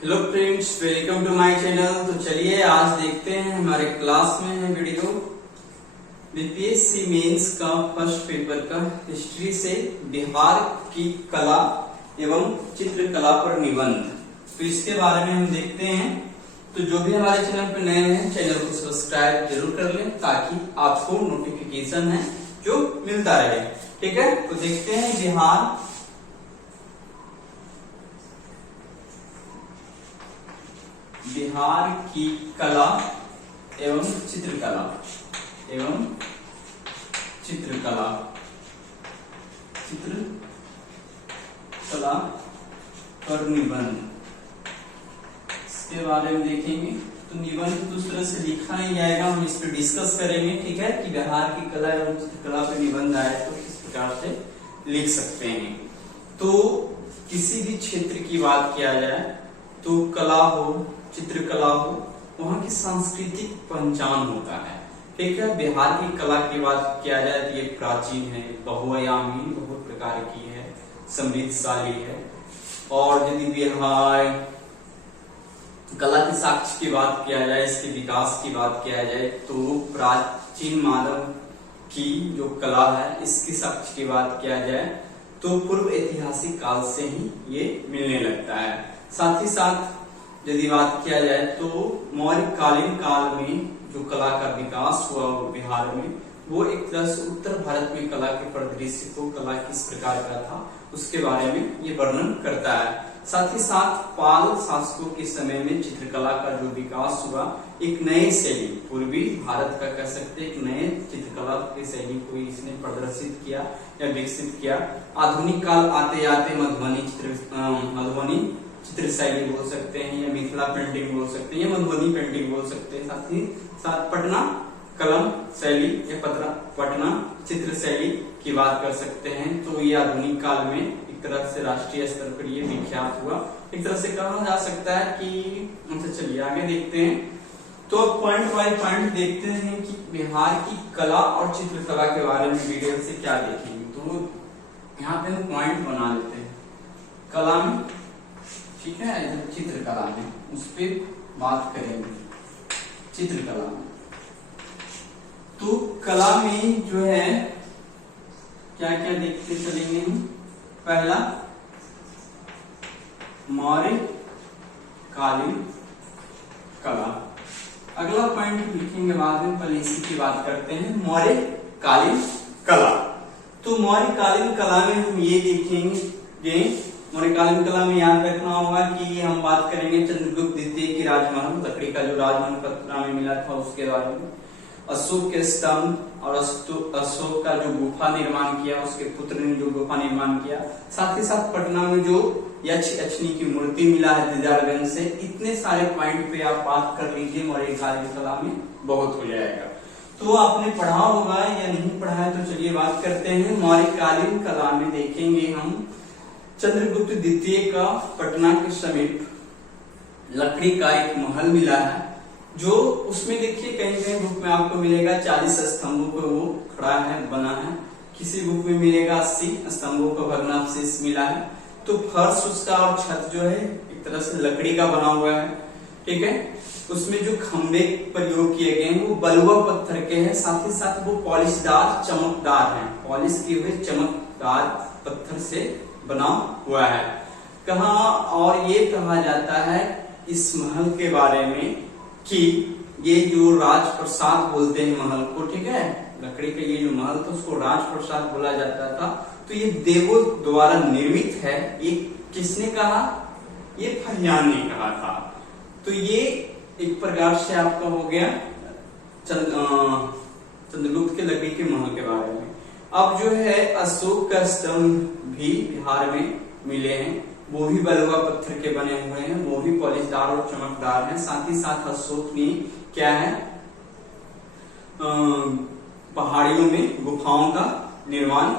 Hello friends, welcome to my channel. तो चलिए आज देखते हैं हमारे क्लास में है वीडियो बीपीएससी मेंस का फर्स्ट पेपर का हिस्ट्री से बिहार की कला एवं चित्रकला पर निबंध। तो इसके बारे में हम देखते हैं। तो जो भी हमारे चैनल पर नए हैं चैनल को सब्सक्राइब जरूर कर लें ताकि आपको नोटिफिकेशन है जो मिलता रहे। ठीक है, तो देखते हैं बिहार की कला एवं चित्रकला पर निबंध। इसके बारे में देखेंगे। तो निबंध दूसरे से लिखा नहीं जाएगा, हम इस पर डिस्कस करेंगे। ठीक है, कि बिहार की कला एवं चित्रकला पर निबंध आए तो किस प्रकार से लिख सकते हैं। तो किसी भी क्षेत्र की बात किया जाए तो कला हो, चित्रकला हो, वहां की सांस्कृतिक पहचान होता है। ठीक है, बिहार की कला की बात किया जाए तो ये प्राचीन है, बहुआयामी, बहुत प्रकार की है, समृद्धशाली है। और यदि बिहार कला के साक्ष्य की बात किया जाए, इसके विकास की बात किया जाए तो प्राचीन मानव की जो कला है इसकी साक्ष्य की बात किया जाए तो पूर्व ऐतिहासिक काल से ही ये मिलने लगता है। साथ ही साथ यदि बात किया जाए तो मौर्यकालीन काल में जो कला का विकास हुआ बिहार में, वो एक तरह से उत्तर भारत में कला के परिदृश्य को, कला किस प्रकार का था उसके बारे में ये वर्णन करता है। साथ ही साथ पाल शासकों के समय में चित्रकला का जो विकास हुआ, एक नए शैली, पूर्वी भारत का कह सकते एक नए चित्रकला की शैली को इसने प्रदर्शित किया या विकसित किया। आधुनिक काल आते आते मधुबनी चित्र शैली बोल सकते हैं, या मिथिला पेंटिंग बोल सकते हैं, या मधुबनी पेंटिंग बोल सकते हैं। साथ ही साथ पटना कलम शैली या पटना चित्र शैली की बात कर सकते हैं। तो ये आधुनिक काल में एक तरह से राष्ट्रीय स्तर पर ये विख्यात हुआ, एक तरह से कहा जा सकता है कि चलिए आगे देखते हैं। तो पॉइंट बाय पॉइंट देखते हैं कि बिहार की कला और चित्रकला के बारे में वीडियो से क्या देखेंगे। तो यहाँ पे हम पॉइंट बना लेते हैं कला में, ठीक है, चित्रकला में उस पर बात करेंगे। चित्रकला में तो कला में जो है क्या क्या देखते चलेंगे। पहला मौर्य कालीन कला। अगला पॉइंट लिखेंगे बाद में, पहले इसी की बात करते हैं। मौर्य कालीन कला। तो मौर्य कालीन कला में हम ये देखेंगे, मौर्यकालीन कला में याद रखना होगा कि हम बात करेंगे चंद्रगुप्त द्वितीय की राजमहल, लकड़ी का जो राजमहल पटना में मिला था उसके बारे में। अशोक के स्तंभ और अशोक का जो गुफा निर्माण किया, उसके पुत्र ने जो गुफा निर्माण किया। साथ ही साथ पटना में जो यक्ष यक्षिणी की मूर्ति मिला है दीदारगंज से। इतने सारे पॉइंट पे आप बात कर लीजिए, मौर्यकालीन कला में बहुत हो जाएगा। तो आपने पढ़ा होगा या नहीं पढ़ा है, तो चलिए बात करते हैं। मौर्यकालीन कला में देखेंगे हम चंद्रगुप्त द्वितीय का पटना के समीप लकड़ी का एक महल मिला है, जो उसमें देखिए कहीं कहीं बुक में आपको मिलेगा 40 स्तंभों पर वो खड़ा है, बना है। किसी बुक में मिलेगा 80 स्तंभों का भग्नावशेष मिला है। तो फर्श उसका और छत जो है एक तरह से लकड़ी का बना हुआ है। ठीक है, उसमें जो खंबे प्रयोग किए गए हैं वो बलुआ पत्थर के हैं। साथ ही साथ वो पॉलिशदार चमकदार है, पॉलिश किए हुए चमकदार पत्थर से बना हुआ है। कहा और ये कहा जाता है इस महल के बारे में कि ये जो राजप्रसाद बोलते हैं महल को, ठीक है, लकड़ी का ये जो महल था उसको राजप्रसाद बोला जाता था। तो ये देवों द्वारा निर्मित है। ये किसने कहा? ये फरियान ने कहा था। तो ये एक प्रकार से आपका हो गया चंद्रगुप्त के लकड़ी के महल के बारे में। अब जो है अशोक का स्तंभ भी बिहार में मिले हैं, वो भी बलुआ पत्थर के बने हुए हैं, वो भी पॉलिशदार और चमकदार हैं। साथ ही साथ अशोक ने क्या है, पहाड़ियों में गुफाओं का निर्माण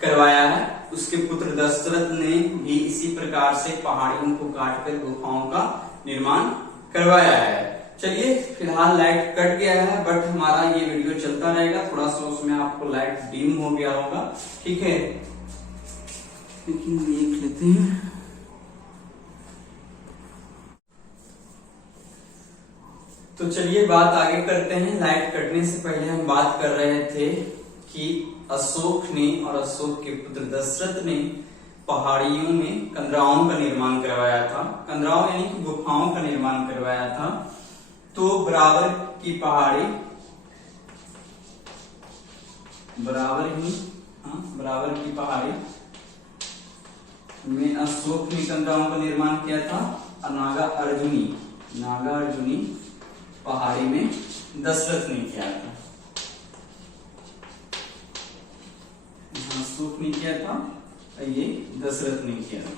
करवाया है। उसके पुत्र दशरथ ने भी इसी प्रकार से पहाड़ियों को काटकर गुफाओं का निर्माण करवाया है। चलिए फिलहाल लाइट कट गया है, बट हमारा ये वीडियो चलता रहेगा। थोड़ा सा उसमें आपको लाइट डिम हो गया होगा, ठीक है, लेकिन देख लेते हैं। तो चलिए बात आगे करते हैं। लाइट कटने से पहले हम बात कर रहे थे कि अशोक ने और अशोक के पुत्र दशरथ ने पहाड़ियों में कंदराओं का निर्माण करवाया था। कंदराओं यानी कि गुफाओं का निर्माण करवाया था। तो बराबर की पहाड़ी, बराबर की पहाड़ी में अशोक ने कंदराओं का निर्माण किया था और नागा अर्जुनी पहाड़ी में दशरथ ने किया था। अशोक ने किया था और ये दशरथ ने किया था।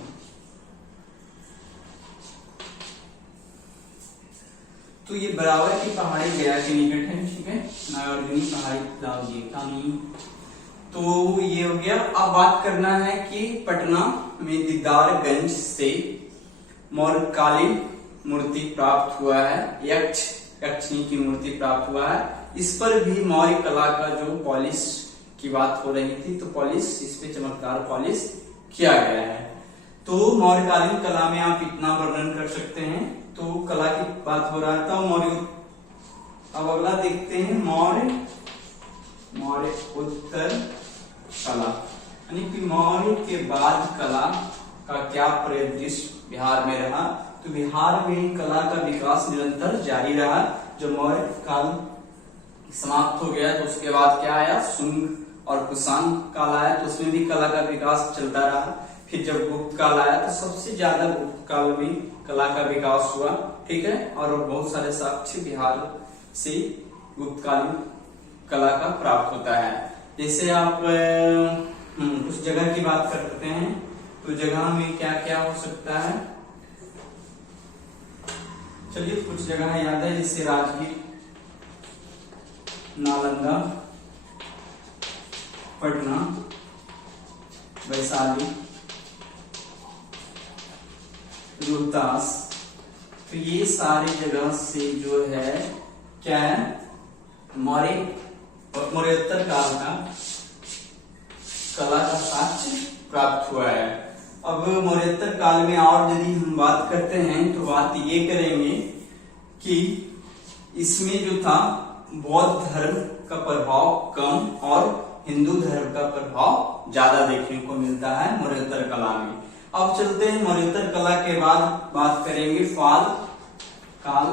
तो ये बराबर की पहाड़ी गया के निकट है, ठीक है। नागार्जुनी पहाड़ी कहानी तो ये हो गया। अब बात करना है कि पटना में दीदारगंज से मौर्यकालीन मूर्ति प्राप्त हुआ है, यक्षिणी की मूर्ति प्राप्त हुआ है। इस पर भी मौर्य कला का जो पॉलिश की बात हो रही थी, तो पॉलिश, इस पे चमत्कार पॉलिश किया गया है। तो मौर्यकालीन कला में आप इतना वर्णन कर सकते हैं। तो कला की बात हो रहा था मौर्य। अब अगला देखते हैं मौर्य उत्तर कला, यानी कि मौर्य के बाद कला का क्या परिदृश्य बिहार में रहा। तो बिहार में कला का विकास निरंतर जारी रहा। जब मौर्य काल समाप्त हो गया तो उसके बाद क्या आया, शुंग और कुषाण काल आया, तो उसमें भी कला का विकास चलता रहा। फिर जब गुप्त काल आया तो सबसे ज्यादा गुप्त काल में कला का विकास हुआ, ठीक है। और बहुत सारे साक्ष्य बिहार से गुप्तकालीन कला का प्राप्त होता है। जैसे आप कुछ जगह की बात करते हैं, तो जगह में क्या क्या हो सकता है। चलिए कुछ जगह याद है, जैसे राजगीर, नालंदा, पटना, वैशाली, रोहतास। तो ये सारी जगह से जो है क्या है, मौर्योत्तर काल का कला का साक्ष्य प्राप्त हुआ है। अब मौर्योत्तर काल में और यदि हम बात करते हैं तो बात ये करेंगे कि इसमें जो था बौद्ध धर्म का प्रभाव कम और हिंदू धर्म का प्रभाव ज्यादा देखने को मिलता है मौर्योत्तर कला में। अब चलते हैं मौर्योत्तर कला के बाद बात करेंगे पाल काल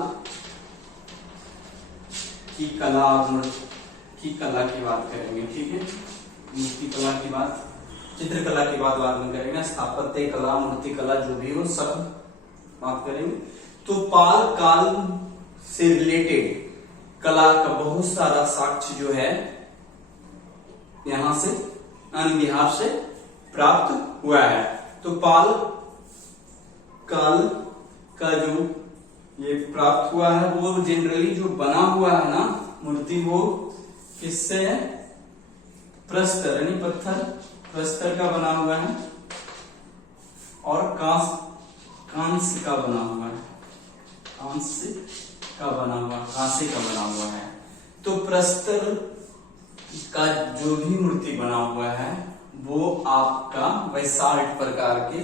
की कला और मूर्ति कला की बात करेंगे, ठीक है। मूर्ति कला की बात, चित्रकला की बात बाद में करेंगे। स्थापत्य कला, मूर्ति कला जो भी हो सब बात करेंगे। तो पाल काल से रिलेटेड कला का बहुत सारा साक्ष्य जो है यहां से बिहार से प्राप्त हुआ है। तो पाल काल का जो ये प्राप्त हुआ है वो जनरली जो बना हुआ है ना मूर्ति, वो किससे है, प्रस्तर यानी पत्थर प्रस्तर का बना हुआ है और कांस्य का बना हुआ है, कांस्य का बना हुआ है। तो प्रस्तर का जो भी मूर्ति बना हुआ है वो आपका वैसाल्ट प्रकार के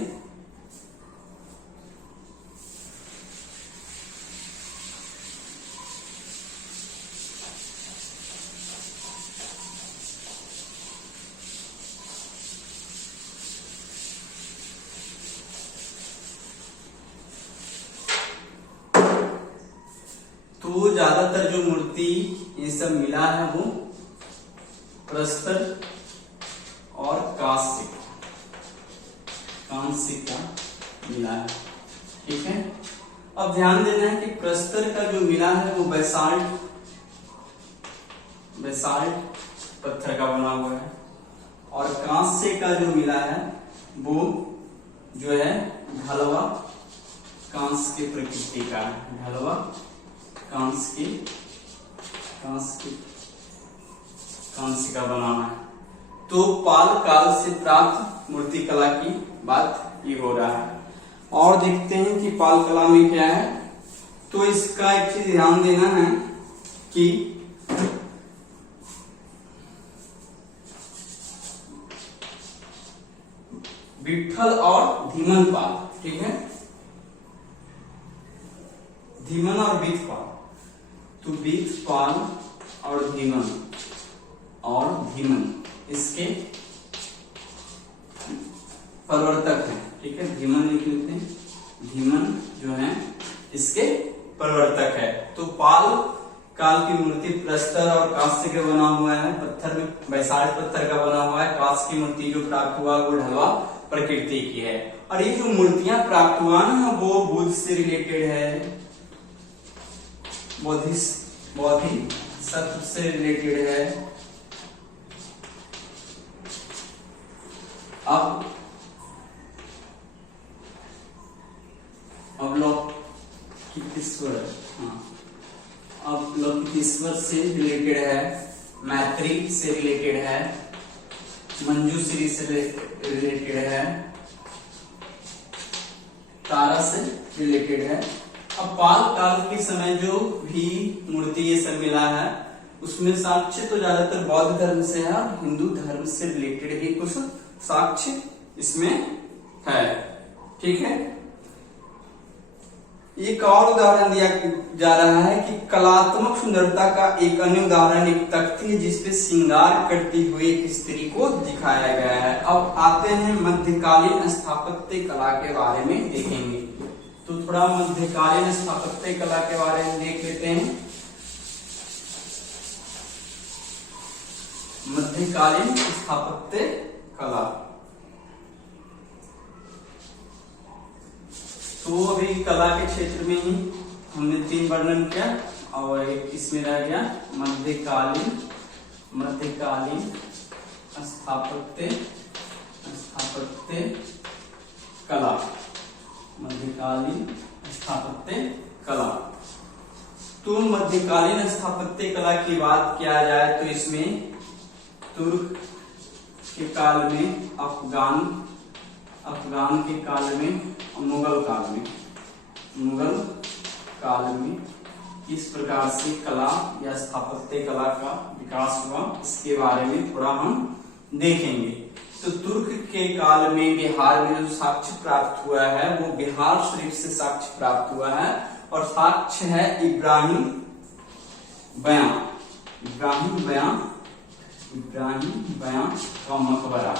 तो ज्यादातर जो मूर्ति ये सब मिला है वो प्रस्तर और कांस्य का मिला है, ठीक है। अब ध्यान देना है कि प्रस्तर का जो मिला है वो बेसाल्ट पत्थर का बना हुआ है और कांस्य का जो मिला है वो जो है ढलवा कांस्य की प्रकृति का है, ढलवा कांस्य का बना है। तो पाल काल से प्राप्त मूर्ति कला की बात ये हो रहा है। और देखते हैं कि पाल कला में क्या है। तो इसका एक चीज ध्यान देना है कि विट्ठल और धीमन पाल, ठीक है, धीमन और विठ पाल, सुबीत, पाल और धीमन इसके प्रवर्तक हैं। ठीक है, धीमन लिख लेते हैं, धीमन जो है इसके प्रवर्तक है। तो पाल काल की मूर्ति प्रस्तर और कांस्य का बना हुआ है, पत्थर में बैसाल्ट पत्थर का बना हुआ है। कांस्य की मूर्ति जो प्राप्त हुआ वो ढलवा प्रकृति की है। और ये जो मूर्तियां प्राप्त हुआ ना वो बुद्ध से रिलेटेड है, बोधिसत्व से रिलेटेड है। अब अवलोकितेश्वर, अवलोकितेश्वर से रिलेटेड है, मैत्री से रिलेटेड है, मंजूश्री से रिलेटेड है, तारा से रिलेटेड है। अब पाल काल के समय जो भी मूर्ति ये सब मिला है उसमें साक्ष्य तो ज्यादातर बौद्ध धर्म से है, हिंदू धर्म से रिलेटेड ही कुछ साक्ष्य इसमें है। ठीक है, एक और उदाहरण दिया जा रहा है कि कलात्मक सुंदरता का एक अन्य उदाहरण एक तख्ती है जिसपे श्रृंगार करती हुई एक स्त्री को दिखाया गया है। अब आते हैं मध्यकालीन स्थापत्य कला के बारे में देखेंगे। तो थोड़ा मध्यकालीन स्थापत्य कला के बारे में देख लेते हैं। मध्यकालीन स्थापत्य कला, तो अभी कला के क्षेत्र में ही हमने 3 वर्णन किया और एक इसमें रह गया मध्यकालीन स्थापत्य कला, मध्यकालीन स्थापत्य कला। तो मध्यकालीन स्थापत्य कला की बात किया जाए तो इसमें तुर्क के काल में, अफगान के काल में, मुगल काल में किस प्रकार से कला या स्थापत्य कला का विकास हुआ इसके बारे में थोड़ा हम देखेंगे। तो तुर्क के काल में बिहार में जो साक्ष्य प्राप्त हुआ है वो बिहार शरीफ से साक्ष्य प्राप्त हुआ है और साक्ष्य है इब्राहिम बयां का मकबरा।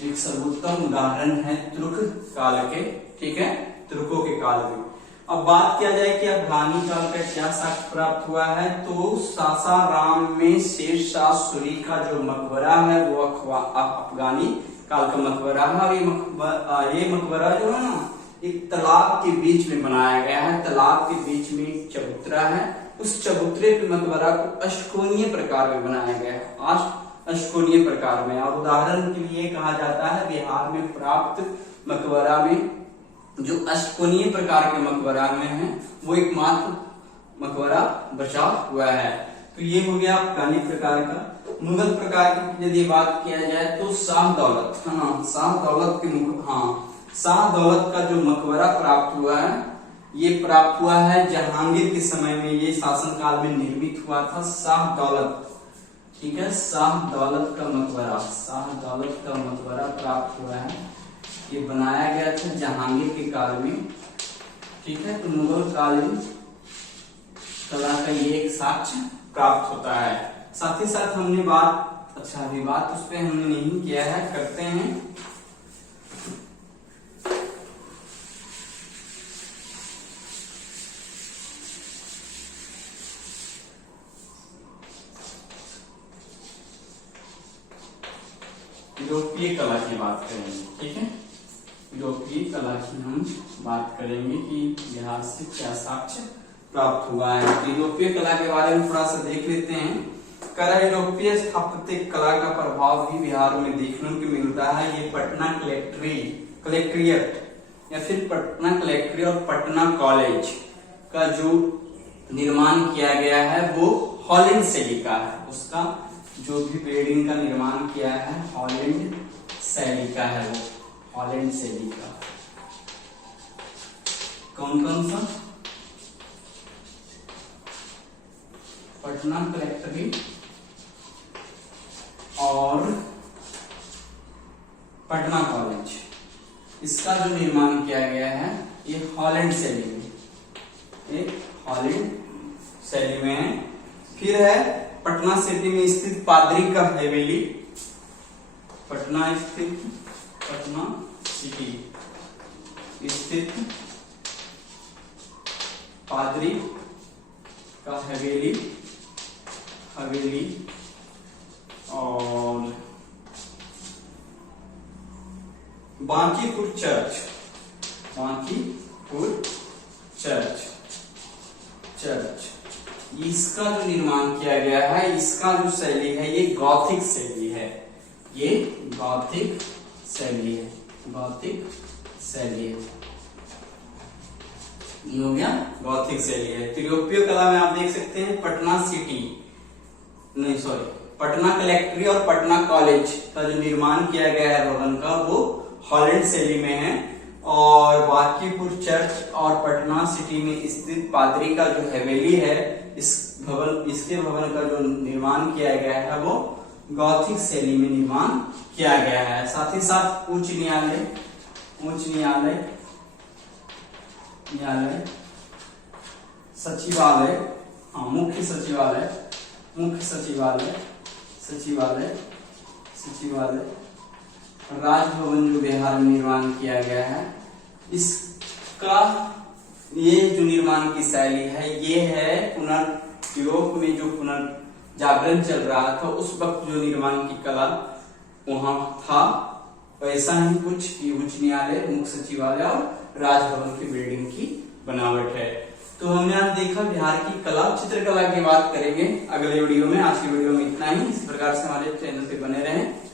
एक सर्वोत्तम उदाहरण है तुर्क काल के। ठीक है, तुर्कों के काल में। अब बात किया जाए कि अफगानी काल का क्या साक्ष्य प्राप्त हुआ है तो सासाराम में शेरशाह सूरी का जो मकबरा है वो अफगानी काल का मकबरा है। और ये मकबरा जो है ना एक तालाब के बीच में बनाया गया है। तालाब के बीच में एक चबूतरा है, उस चबूतरे पे मकबरा को अष्टकोणीय प्रकार में बनाया गया है, अष्टकोणीय प्रकार में। और उदाहरण के लिए कहा जाता है बिहार में प्राप्त मकबरा में जो अष्टकोणीय प्रकार के मकबरा में है वो एकमात्र मकबरा बचा हुआ है। तो ये हो गया अफगानी प्रकार का। मुगल प्रकार की यदि बात किया जाए तो शाह दौलत का जो मकबरा प्राप्त हुआ है ये प्राप्त हुआ है जहांगीर के समय में, ये शासन काल में निर्मित हुआ था शाह दौलत। ठीक है, शाह दौलत का मकबरा प्राप्त हुआ है, ये बनाया गया था जहांगीर के काल में। ठीक है, तो मुगल कालीन कला का ये एक साक्ष्य प्राप्त होता है। साथ ही साथ हमने अभी बात उस पर हमने नहीं किया है, करते हैं। यूरोपीय कला की बात करेंगे। ठीक है, यूरोपीय कला की हम बात करेंगे कि बिहार से क्या साक्ष्य प्राप्त हुआ है। तो यूरोपीय कला के बारे में थोड़ा सा देख लेते हैं। यूरोपीय स्थापत्य कला का प्रभाव भी बिहार में देखने को मिलता है। ये पटना कलेक्ट्रेट या फिर पटना कलेक्ट्रेट और पटना कॉलेज का जो निर्माण किया गया है वो हॉलैंड शैली का है। उसका जो भी बिल्डिंग का निर्माण किया है हॉलैंड शैली का है, वो हॉलैंड शैली का। कौन सा? पटना कलेक्ट्रेट और पटना कॉलेज, इसका जो निर्माण किया गया है ये हॉलैंड शैली में, एक हॉलैंड शैली पटना सिटी में स्थित पादरी का हवेली, पटना स्थित, पटना सिटी स्थित पादरी का हवेली, हवेली और Bankipur church, Bankipur church, church इसका जो निर्माण किया गया है, इसका जो शैली है ये गॉथिक शैली है, ये गॉथिक शैली है, गॉथिक शैली है, ये हो गया गॉथिक शैली है। यूरोपीय कला में आप देख सकते हैं पटना सिटी, नहीं सॉरी, पटना कलेक्ट्री और पटना कॉलेज का जो निर्माण किया गया है भवन का, वो हॉलैंड शैली में है। और बांकीपुर चर्च और पटना सिटी में स्थित पादरी का जो हवेली है, इसके भवन का जो निर्माण किया गया है वो गॉथिक शैली में निर्माण किया गया है। साथ ही साथ उच्च न्यायालय, उच्च न्यायालय, न्यायालय, सचिवालय, हाँ मुख्य सचिवालय, मुख्य सचिवालय, सचिवालय, सचिवालय, राजभवन जो बिहार में निर्माण किया गया है, इसका ये जो निर्माण की शैली है ये है यूरोप में जो पुनर्जागरण चल रहा था उस वक्त जो निर्माण की कला वहां था, वैसा ही कुछ उच्च न्यायालय, मुख्य सचिवालय और राजभवन की बिल्डिंग की बनावट है। तो हमने आज देखा बिहार की कला, चित्रकला की बात करेंगे अगले वीडियो में। आज की वीडियो में इतना ही। इस प्रकार से हमारे चैनल पे बने रहें।